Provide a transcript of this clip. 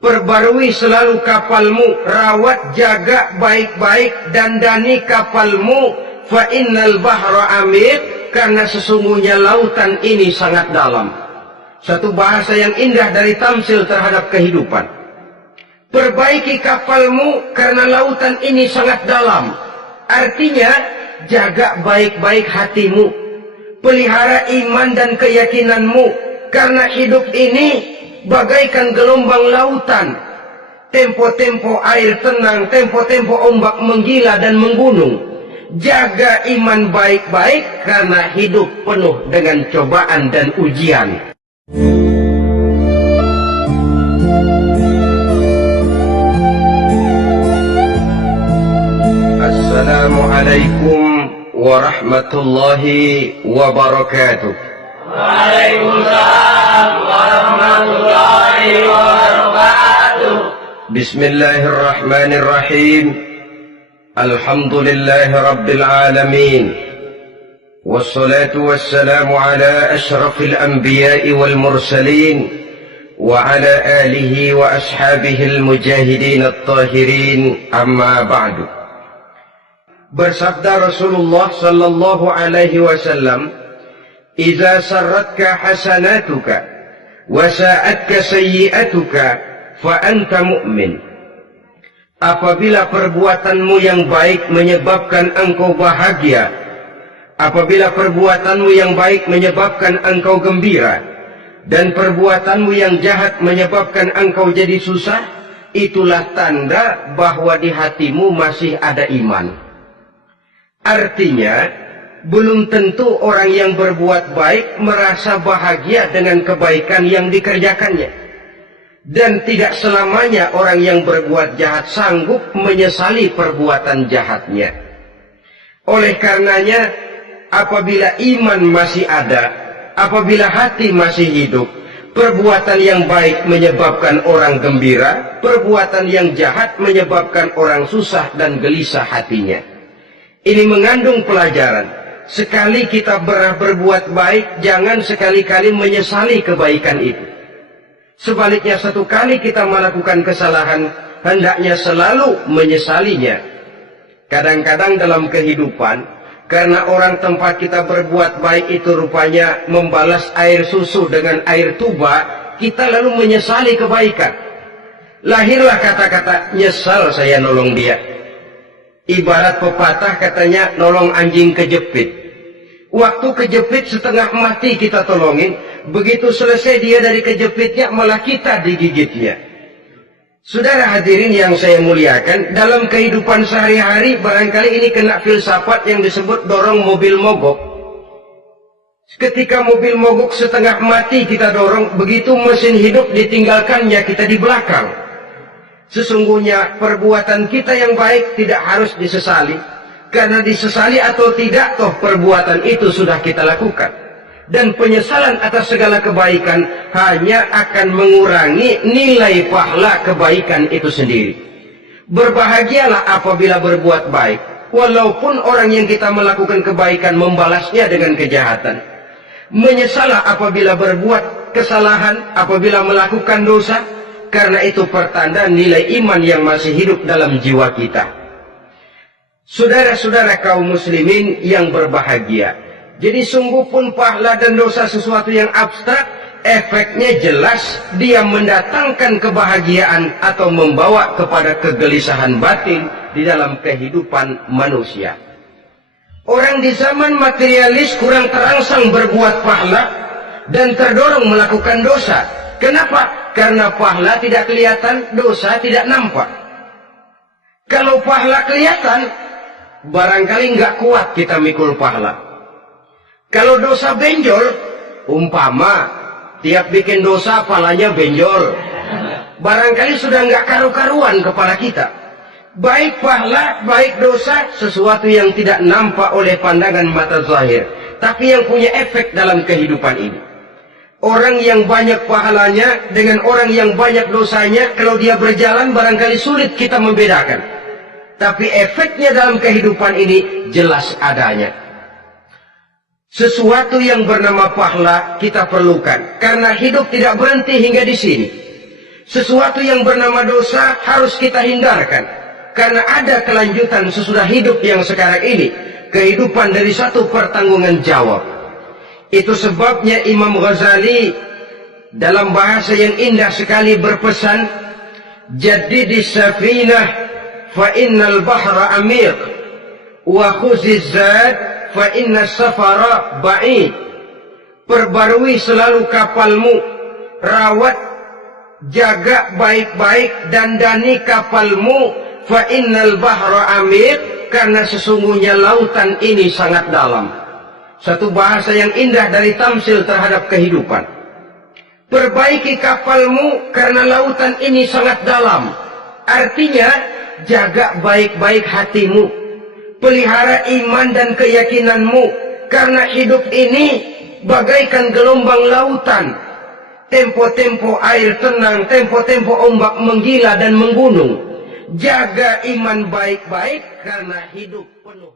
Perbarui selalu kapalmu, rawat jaga baik-baik, dandani kapalmu. Fa innal bahra amik, karena sesungguhnya lautan ini sangat dalam. Satu bahasa yang indah dari tamsil terhadap kehidupan. Perbaiki kapalmu karena lautan ini sangat dalam. Artinya, jaga baik-baik hatimu. Pelihara iman dan keyakinanmu, karena hidup ini bagaikan gelombang lautan. Tempo-tempo air tenang, tempo-tempo ombak menggila dan menggunung. Jaga iman baik-baik karena hidup penuh dengan cobaan dan ujian. Assalamualaikum warahmatullahi wabarakatuh. Waalaikumsalam warahmatullahi wabarakatuh. Bismillahirrahmanirrahim. Alhamdulillahi rabbil alamin. Wassalatu wassalamu ala ashrafil anbiya'i wal mursalin wa ala alihi wa ashabihi al-mujahidin at-tahirin, amma ba'du. Bersabda Rasulullah sallallahu alaihi wasallam, "Idza sarratka hasanatuka wa sa'atka sayyi'atuka fa anta mu'min." Apabila perbuatanmu yang baik menyebabkan engkau bahagia, apabila perbuatanmu yang baik menyebabkan engkau gembira, dan perbuatanmu yang jahat menyebabkan engkau jadi susah, itulah tanda bahwa di hatimu masih ada iman. Artinya, belum tentu orang yang berbuat baik merasa bahagia dengan kebaikan yang dikerjakannya. Dan tidak selamanya orang yang berbuat jahat sanggup menyesali perbuatan jahatnya. Oleh karenanya, apabila iman masih ada, apabila hati masih hidup, perbuatan yang baik menyebabkan orang gembira, perbuatan yang jahat menyebabkan orang susah dan gelisah hatinya. Ini mengandung pelajaran. Sekali kita berbuat baik, jangan sekali-kali menyesali kebaikan itu. Sebaliknya, satu kali kita melakukan kesalahan, hendaknya selalu menyesalinya. Kadang-kadang dalam kehidupan, karena orang tempat kita berbuat baik itu rupanya membalas air susu dengan air tuba, kita lalu menyesali kebaikan. Lahirlah kata-kata, "Nyesal saya nolong dia." Ibarat pepatah katanya, nolong anjing kejepit. Waktu kejepit setengah mati kita tolongin, begitu selesai dia dari kejepitnya malah kita digigitnya. Saudara hadirin yang saya muliakan, dalam kehidupan sehari-hari barangkali ini kena filsafat yang disebut dorong mobil mogok. Ketika mobil mogok setengah mati kita dorong, begitu mesin hidup ditinggalkannya kita di belakang. Sesungguhnya perbuatan kita yang baik tidak harus disesali. Karena disesali atau tidak, toh perbuatan itu sudah kita lakukan. Dan penyesalan atas segala kebaikan hanya akan mengurangi nilai pahala kebaikan itu sendiri. Berbahagialah apabila berbuat baik, walaupun orang yang kita melakukan kebaikan membalasnya dengan kejahatan. Menyesalah apabila berbuat kesalahan, apabila melakukan dosa, karena itu pertanda nilai iman yang masih hidup dalam jiwa kita. Saudara-saudara kaum muslimin yang berbahagia, jadi sungguh pun pahala dan dosa sesuatu yang abstrak, efeknya jelas dia mendatangkan kebahagiaan atau membawa kepada kegelisahan batin di dalam kehidupan manusia. Orang di zaman materialis kurang terangsang berbuat pahala dan terdorong melakukan dosa. Kenapa? Karena pahala tidak kelihatan, dosa tidak nampak. Kalau pahala kelihatan, barangkali nggak kuat kita mikul pahala. Kalau dosa benjol, umpama tiap bikin dosa palanya benjol, barangkali sudah nggak karu-karuan kepala kita. Baik pahala, baik dosa, sesuatu yang tidak nampak oleh pandangan mata zahir, tapi yang punya efek dalam kehidupan ini. Orang yang banyak pahalanya dengan orang yang banyak dosanya, kalau dia berjalan barangkali sulit kita membedakan. Tapi efeknya dalam kehidupan ini jelas adanya. Sesuatu yang bernama pahala kita perlukan, karena hidup tidak berhenti hingga di sini. Sesuatu yang bernama dosa harus kita hindarkan. Karena ada kelanjutan sesudah hidup yang sekarang ini. Kehidupan dari satu pertanggungan jawab. Itu sebabnya Imam Ghazali dalam bahasa yang indah sekali berpesan, Jadidis safinah fa innal bahra amiq wa khuziz zad fa innas safara ba'id. Perbarui selalu kapalmu, rawat, jaga baik-baik, dandani kapalmu, fa innal bahra amiq, karena sesungguhnya lautan ini sangat dalam. Satu bahasa yang indah dari tamsil terhadap kehidupan. Perbaiki kapalmu karena lautan ini sangat dalam. Artinya, jaga baik-baik hatimu. Pelihara iman dan keyakinanmu. Karena hidup ini bagaikan gelombang lautan. Tempo-tempo air tenang, tempo-tempo ombak menggila dan menggunung. Jaga iman baik-baik karena hidup penuh.